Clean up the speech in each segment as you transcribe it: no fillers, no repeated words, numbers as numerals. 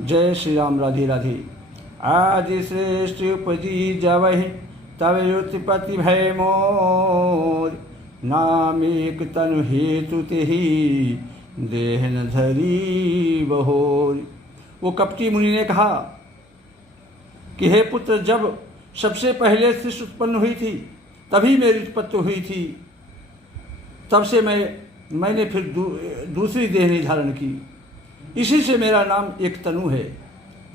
जय श्री राम। राधे राधे। आदि श्रेष्ठ उपजी जवहि तब उत्पत्ति भय मोर, नाम एक तनु हेतु तेहि देह न धरी बहोर। वो कपटी मुनि ने कहा कि हे पुत्र, जब सबसे पहले सृष्टि उत्पन्न हुई थी तभी मेरी उत्पत्ति हुई थी, तब से मैंने फिर दूसरी देह नहीं धारण की। इसी से मेरा नाम एक तनु है।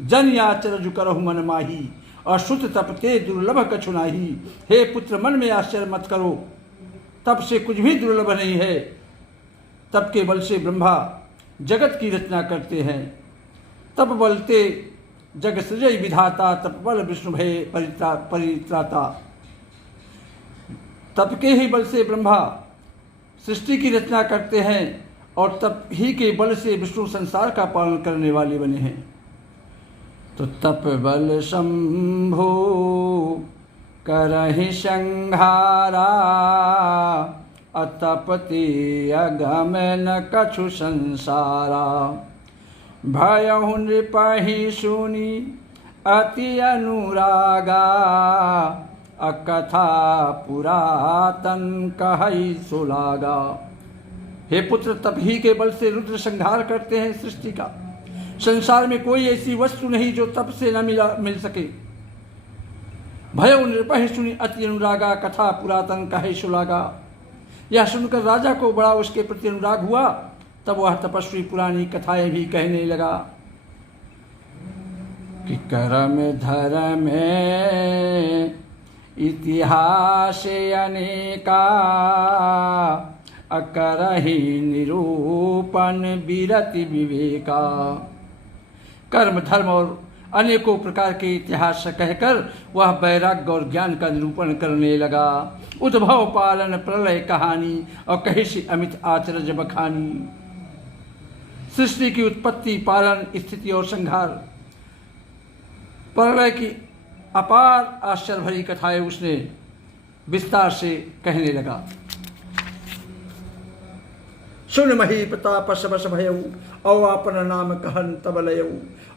जन याचरज करहु मन माही, अश्रुत तपते दुर्लभ कछु नाही। हे पुत्र, मन में आश्चर्य मत करो, तप से कुछ भी दुर्लभ नहीं है। तप के बल से ब्रह्मा जगत की रचना करते हैं। तप बलते जग सृजय विधाता, तप बल विष्णु भय परित्राता। तप के ही बल से ब्रह्मा सृष्टि की रचना करते हैं और तप ही के बल से विष्णु संसार का पालन करने वाले बने हैं। तो तप बल शंभो करहि संहारा, अतपति अगम न कछु संसारा। भयहु नृपहि सुनि अति अनुरागा, अकथा पुरातन कहई सुलागा। हे पुत्र, तप ही के बल से रुद्र संहार करते हैं सृष्टि का। संसार में कोई ऐसी वस्तु नहीं जो तप से न मिल सके। भय नृपहि सुनि अति अनुरागा, कथा पुरातन कहे सुलागा। यह सुनकर राजा को बड़ा उसके प्रति अनुराग हुआ। तब वह तपस्वी पुरानी कथाएं भी कहने लगा कि कर्म धर्म इतिहास अनेका, अकरहि निरूपण विरति विवेका। कर्म धर्म और अनेकों प्रकार के इतिहास कहकर वह वैराग्य और ज्ञान का निरूपण करने लगा। उद्भव पालन प्रलय कहानी और कहिषि अमित आचरज बखानी। सृष्टि की उत्पत्ति, पालन, स्थिति और संहार, प्रलय की अपार आश्चर्य भरी कथाएं उसने विस्तार से कहने लगा। सुन मही प्रताप बस भयऊ, औ आपन नाम कहन तब लयऊ।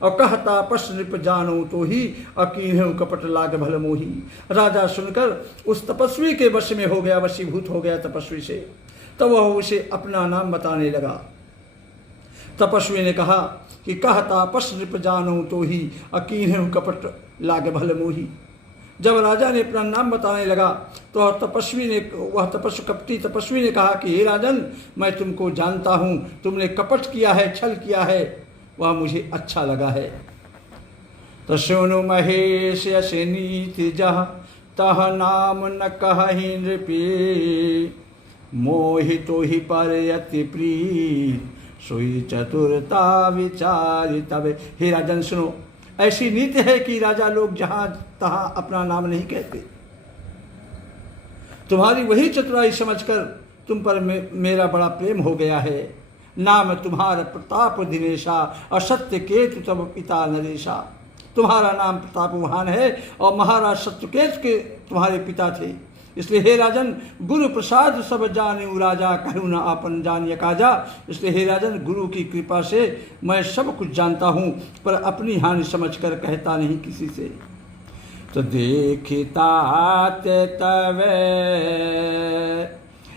और कहता पश नृप जानो तो ही, अकीन्हु कपट लाग भल मोही। राजा सुनकर उस तपस्वी के वश में हो गया, वशीभूत हो गया तपस्वी से। तब वह उसे अपना नाम बताने लगा। तपस्वी ने कहा कि कहता पश नृप जानो तो ही, अकीन्हु कपट लाग भल मोही। जब राजा ने अपना नाम बताने लगा तो वह कपटी तपस्वी ने कहा कि हे राजन, मैं तुमको जानता हूँ, तुमने कपट किया है, छल किया है, वह मुझे अच्छा लगा है। तो सुनु महेश यश नीति जह, तह नाम न कहहि नृपे। मोहितो ही पर अति प्रीत, सोई चतुरता विचारि तब। हे राजन सुनो, ऐसी नीति है कि राजा लोग जहां तहां अपना नाम नहीं कहते। तुम्हारी वही चतुराई समझकर तुम पर मेरा बड़ा प्रेम हो गया है। नाम तुम्हारा प्रताप दिनेशा, और सत्य केतु तब पिता नरेशा। तुम्हारा नाम प्रतापवान है और महाराज सत्यकेतु के तुम्हारे पिता थे। इसलिए हे राजन, गुरु प्रसाद सब जाने राजा, कहूँ न आपन जानिय काजा। इसलिए हे राजन, गुरु की कृपा से मैं सब कुछ जानता हूँ, पर अपनी हानि समझकर कहता नहीं किसी से। तो देखितात तब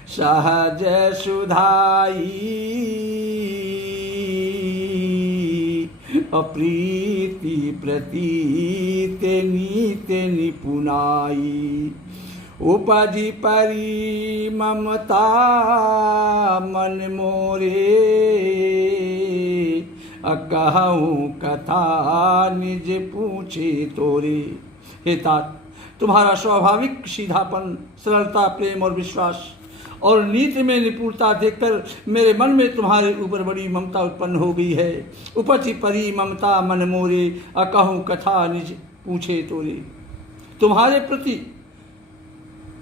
सहज सुधाई, अप्रीति प्रतीत नीति निपुनाई। उपजी परी ममता मन मोरे, कहूँ कथा निज पूछे तोरे। हे तात, तुम्हारा स्वाभाविक सीधापन, सरलता, प्रेम और विश्वास और नीति में निपुणता देखकर मेरे मन में तुम्हारे ऊपर बड़ी ममता उत्पन्न हो गई है। उपजी परी ममता मन मोरे, कहूँ कथा निज पूछे तोरे। तुम्हारे प्रति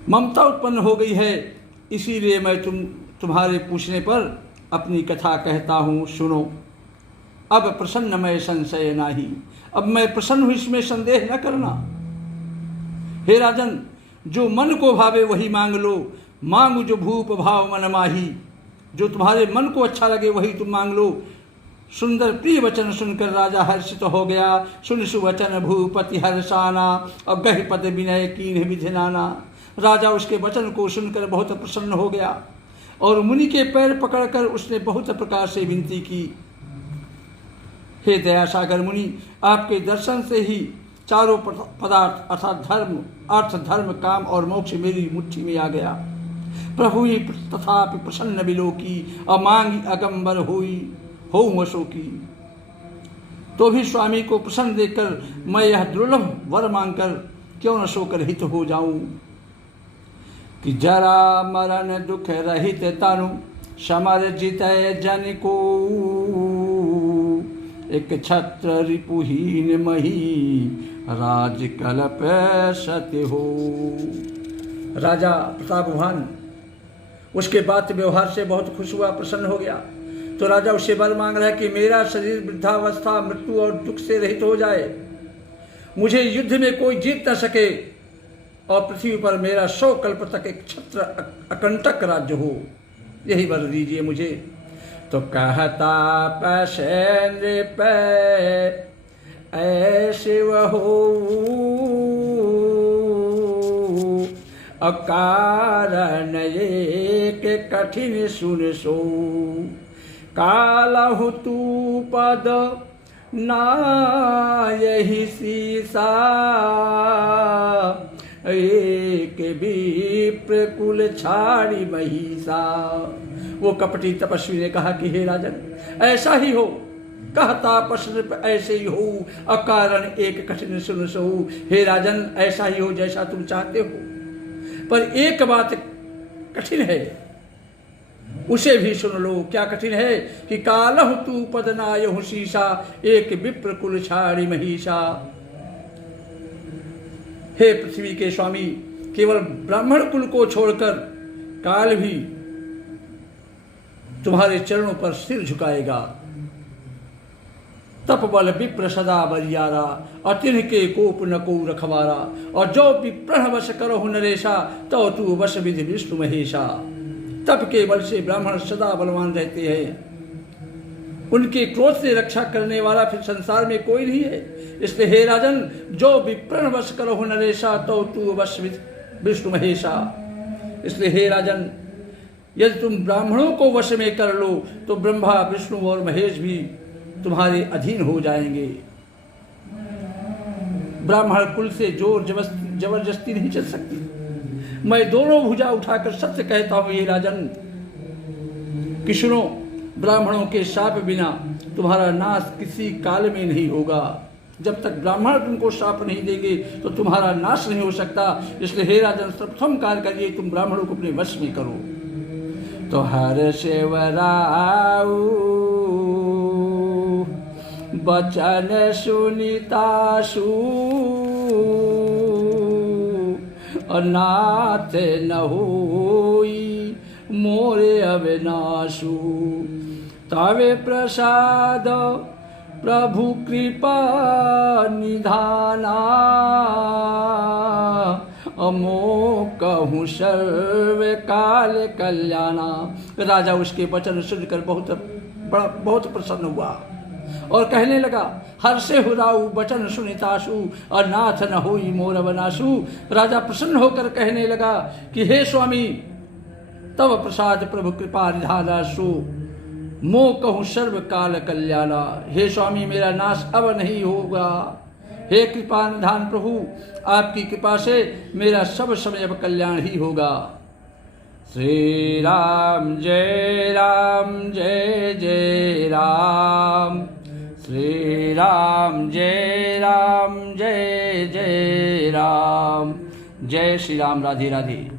ममता उत्पन्न हो गई है, इसीलिए मैं तुम्हारे पूछने पर अपनी कथा कहता हूँ, सुनो। अब प्रसन्न मैं संशय नाही, अब मैं प्रसन्न हूँ, इसमें संदेह न करना। हे राजन, जो मन को भावे वही मांग लो, मांगो जो भूप भाव मन माही। जो तुम्हारे मन को अच्छा लगे वही तुम मांग लो। सुंदर प्रिय वचन सुनकर राजा हर्षित हो गया। सुन सुवचन भूपति हर्षाना, और गहि पद विनय कीन्ह विधि नाना। राजा उसके वचन को सुनकर बहुत प्रसन्न हो गया और मुनि के पैर पकड़कर उसने बहुत प्रकार से विनती की, हे दयासागर मुनि, आपके दर्शन से ही चारों पदार्थ अर्थात धर्म, अर्थ, धर्म, काम और मोक्ष मेरी मुट्ठी में आ गया। प्रभु ही तथापि प्रसन्न बिलोकी, अमांगी अगंबर हुई हो वशोकी। तो भी स्वामी को प्रसन्न देखकर मैं यह दुर्लभ वर मांगकर क्यों न शोकर हित हो जाऊं कि जरा मरण दुख रहित तनु समर जितय जन को, एक छत्र रिपुहीन मही राज कल्प सत्य हो। राजा प्रतापवान उसके बात व्यवहार से बहुत खुश हुआ, प्रसन्न हो गया। तो राजा उससे वर मांग रहा है कि मेरा शरीर वृद्धावस्था, मृत्यु और दुख से रहित हो जाए, मुझे युद्ध में कोई जीत न सके और पृथ्वी पर मेरा 100 कल्प तक एक छत्र अकंटक राज्य हो, यही वर दीजिए मुझे। तो कहता पैसेंद्र पे ऐसे हो, अकारण एक कठिन सुन सो, कालहु तू पद ना यही सीसा, एक विप्र कुल छाड़ी महिषा। वो कपटी तपस्वी ने कहा कि हे राजन, ऐसा ही हो, कहता प्रश्न ऐसे ही हो, अकारण एक कठिन सुन सो। हे राजन, ऐसा ही हो जैसा तुम चाहते हो, पर एक बात कठिन है, उसे भी सुन लो। क्या कठिन है कि कालहु तू पदनायहु शीशा, एक विप्र कुल छाड़ी महिषा। हे पृथ्वी के स्वामी, केवल ब्राह्मण कुल को छोड़कर काल भी तुम्हारे चरणों पर सिर झुकाएगा। तप बल विप्र सदा बरियारा, अतिन के कोप न को रखवारा, और जो विप्र वश करो नरेशा, तो तू वश विधि विष्णु महेशा। तप के बल से ब्राह्मण सदा बलवान रहते हैं, उनके क्रोध से रक्षा करने वाला फिर संसार में कोई नहीं है। इसलिए हे राजन, जो विप्र वश करो नरेशा, तो तू वश विष्णु महेशा। इसलिए हे राजन, यदि तुम ब्राह्मणों को वश में कर लो तो ब्रह्मा, विष्णु और महेश भी तुम्हारे अधीन हो जाएंगे। ब्राह्मण कुल से जोर जबरदस्ती नहीं चल सकती। मैं दोनों भुजा उठाकर सत्य कहता हूं ये राजन कि सुनो, ब्राह्मणों के शाप बिना तुम्हारा नाश किसी काल में नहीं होगा। जब तक ब्राह्मण तुमको शाप नहीं देंगे तो तुम्हारा नाश नहीं हो सकता। इसलिए हे राजन, सर्वप्रथम कार्य करिए, तुम ब्राह्मणों को अपने वश में करो। तो हर सेवराऊ बचन सुनितासु, अनाथ न होई मोरे अविनाशु। तवे प्रसाद प्रभु कृपा निधाना, अमोकहु सर्व काल कल्याणा। राजा उसके वचन सुनकर बहुत प्रसन्न हुआ और कहने लगा, हर्षे हुराऊ बचन सुनितासु, और नाथ न होई मोर वनासु। राजा प्रसन्न होकर कहने लगा कि हे स्वामी, तव प्रसाद प्रभु कृपा निधानासु, मो कहूँ सर्व काल कल्याणा। हे स्वामी, मेरा नाश अब नहीं होगा। हे कृपा निधान प्रभु, आपकी कृपा से मेरा सब समय अब कल्याण ही होगा। श्री राम जय राम, जय जय राम। श्री राम जय राम, जय जय राम। जय श्री राम। राधे राधे।